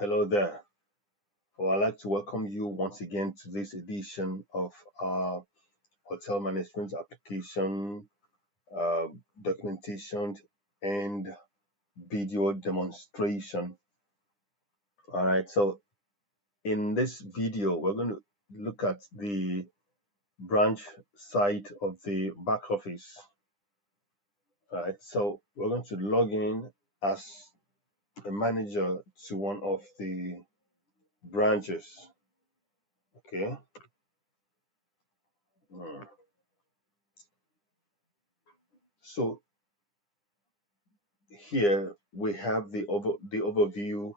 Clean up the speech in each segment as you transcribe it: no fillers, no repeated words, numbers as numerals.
Hello there. Well, I'd like to welcome you once again to this edition of our hotel management application, uh, documentation, and video demonstration. All right. So in this video, we're going to look at the branch side of the back office. All right. So we're going to log in as a manager to one of the branches. Okay. Hmm. So here we have the overview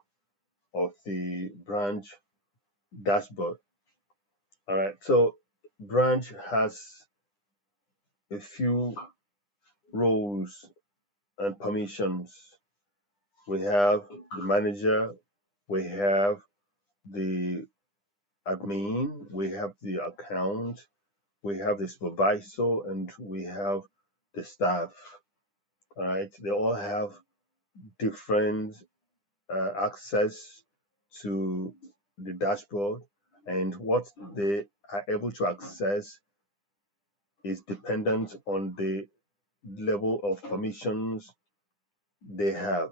of the branch dashboard. All right, so branch has a few roles and permissions. We have the manager, we have the admin, we have the account, we have the supervisor, and we have the staff. All right, they all have different access to the dashboard, and what they are able to access is dependent on the level of permissions they have.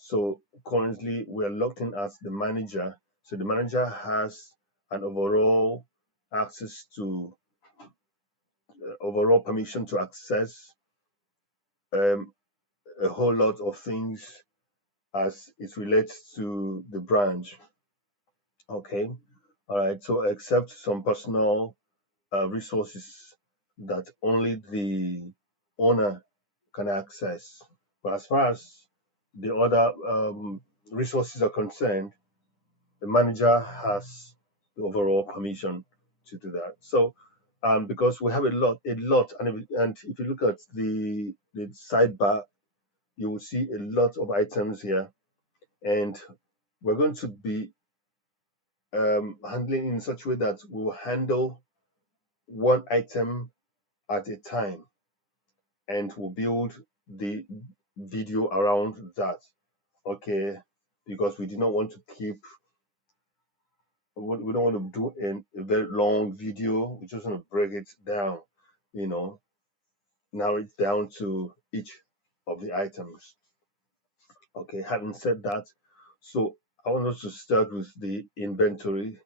So currently we are locked in as the manager. So the manager has an access to overall permission to access um, a whole lot of things as it relates to the branch. Okay. All right. So except some personal resources that only the owner can access. But as far as the other resources are concerned, the manager has the overall permission to do that. So, because we have a lot, and if you look at the sidebar, you will see a lot of items here, and we're going to be handling in such a way that we'll handle one item at a time, and we'll build the video around that. Okay, because we do not want to keep, we don't want to do a very long video. We just want to break it down, you know, narrow it down to each of the items. Okay, having said that, so I want us to start with the inventory.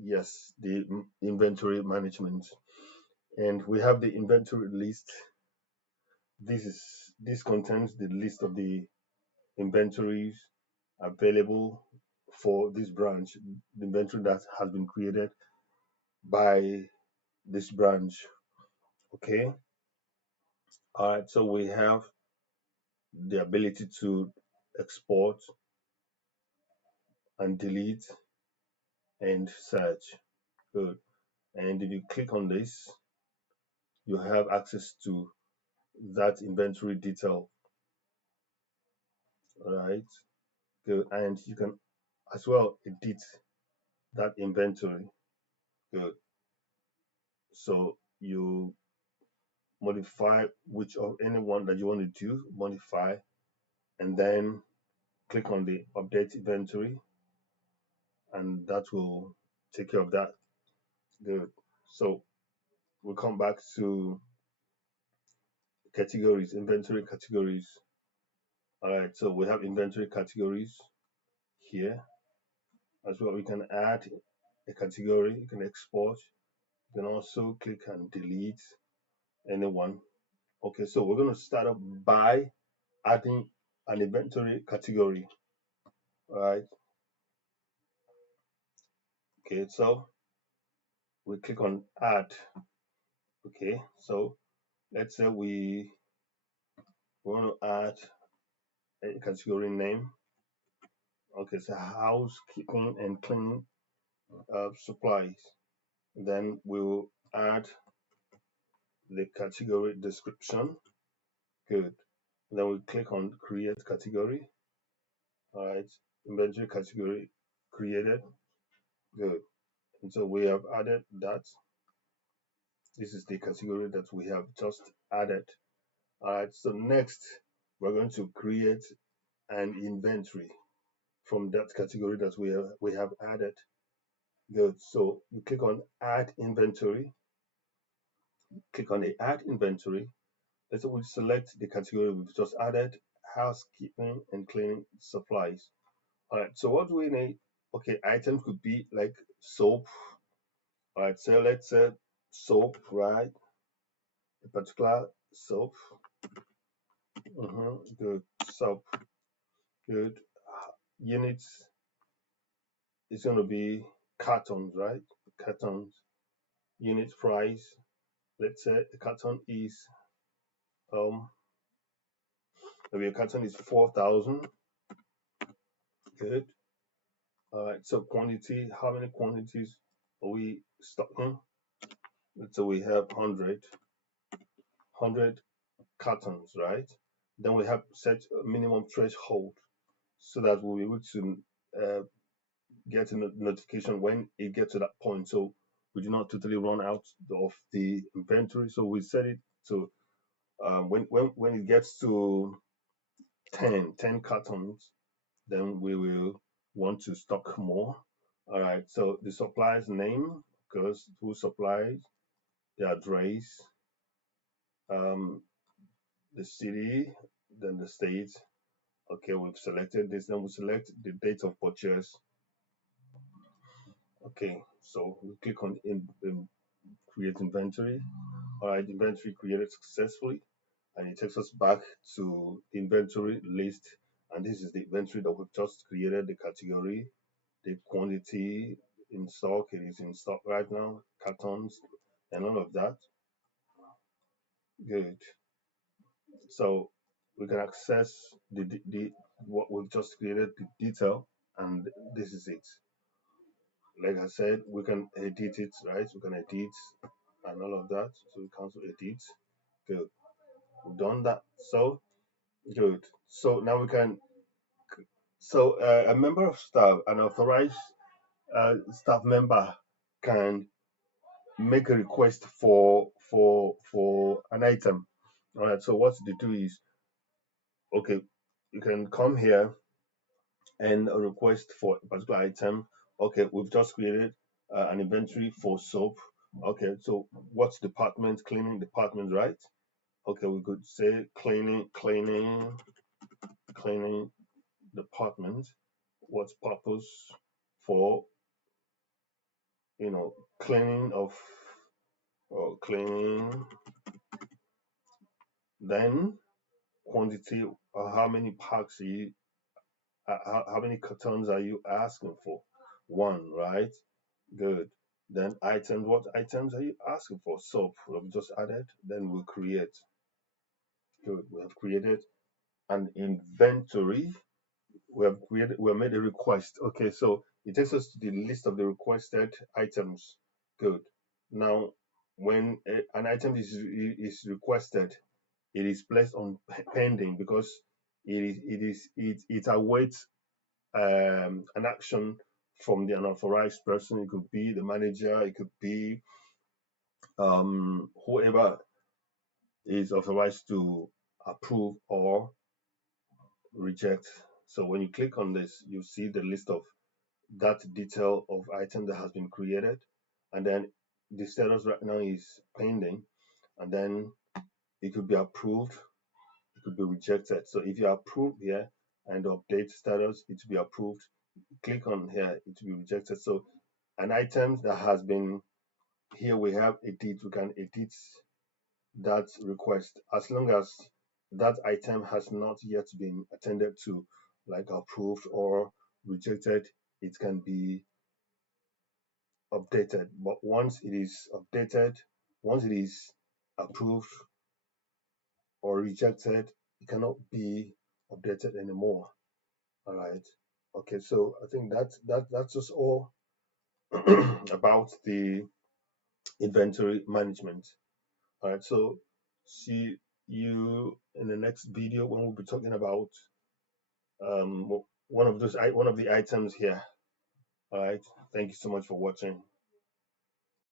Yes, the inventory management, and we have the inventory list. This contains the list of the inventories available for this branch, the inventory that has been created by this branch. Okay. All right. So we have the ability to export and delete and search. Good. And if you click on this, you have access to that inventory detail. All right. Good. And you can as well edit that inventory. Good. So you modify which of any one that you want to do, modify, and then click on the update inventory, and that will take care of that. Good. So we'll come back to categories, inventory categories. All right. So we have inventory categories here as well. We can add a category, you can export, you can also click and delete anyone. Okay. So we're going to start up by adding an inventory category. All right. Okay. So we click on add. Okay. So let's say we want to add a category name. Okay, so housekeeping and cleaning supplies. Then we'll add the category description. Good. Then we click on create category. All right, inventory category created. Good. And so we have added that. This is the category that we have just added. All right, so next we're going to create an inventory. from that category that we have added. Good. So you click on add inventory. Click on the add inventory. Let's say we select the category we've just added, housekeeping and cleaning supplies. All right. So what do we need? Okay, items could be like soap. All right. So let's say soap, right? A particular soap. Good. Soap. Good. Units is going to be cartons, right? Cartons. Unit price. Let's say a carton is um maybe a carton is 4,000. Good. All right. So quantity. How many quantities are we stocking? Let's say we have 100 cartons, right? Then we have set a minimum threshold so that we'll be able to uh, get a notification when it gets to that point. So we do not totally run out of the inventory. So we set it to when it gets to 10 cartons, then we will want to stock more. All right. So the supplier's name, because who supplies, the address, um, the city, then the state. Okay, we've selected this. Then we select the date of purchase. Okay, so we click on in create inventory. All right, inventory created successfully, and it takes us back to the inventory list. And this is the inventory that we've just created, the category, the quantity in stock. It is in stock right now, cartons, and all of that. Good. So we can access the what we've just created, the detail, and this is it. Like I said, we can edit it, right? We can edit and all of that. So we cancel edit. Good. We've done that. So good. So now we can. So a member of staff, an authorized staff member, can make a request for an item. All right. So what they do is, okay, you can come here and a request for a particular item. Okay, we've just created an inventory for soap. Okay, so what's department? Cleaning department, right? Okay, we could say cleaning department. What's purpose for cleaning of or cleaning? Then quantity. How many packs are you? How many cartons are you asking for? One, right? Good. Then items, what items are you asking for? Soap, we've just added. Then we'll create. Good. We have created an inventory. We have made a request. Okay, so it takes us to the list of the requested items. Good. Now, when an item is requested, it is placed on pending because it awaits an action from the unauthorized person. It could be the manager, it could be whoever is authorized to approve or reject. So when you click on this, you see the list of that detail of item that has been created, and then the status right now is pending, and then it could be approved, it could be rejected. So if you approve here and update status, it will be approved. Click on here, it will be rejected. So an item that has been here, we have edit, we can edit that request as long as that item has not yet been attended to, like approved or rejected. It can be updated, but once it is updated, once it is approved or rejected, it cannot be updated anymore. All right. Okay, so I think that's just all about the inventory management. All right, so see you in the next video when we'll be talking about one of the items here. All right, thank you so much for watching.